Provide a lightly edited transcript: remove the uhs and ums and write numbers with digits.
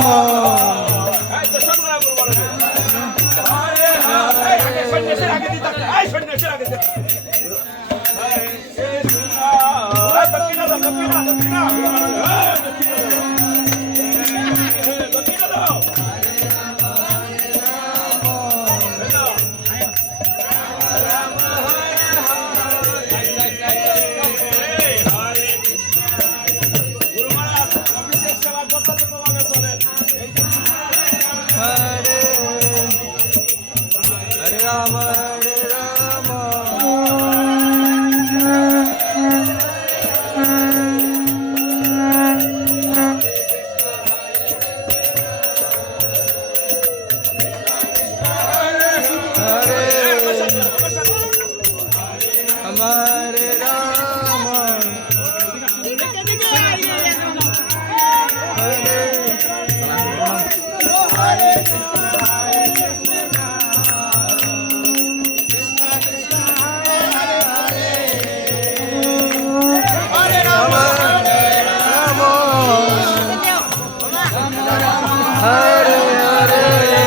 এই তো সব না বলবো এই সন্ন্যাসের আগে দিতে এই সন্ন্যাসের আগে দিতে হরে কৃষ্ণ দক্ষিণা দাও দক্ষিণা দক্ষিণা দাও Ram Hare Rama Hare Rama Hare Hare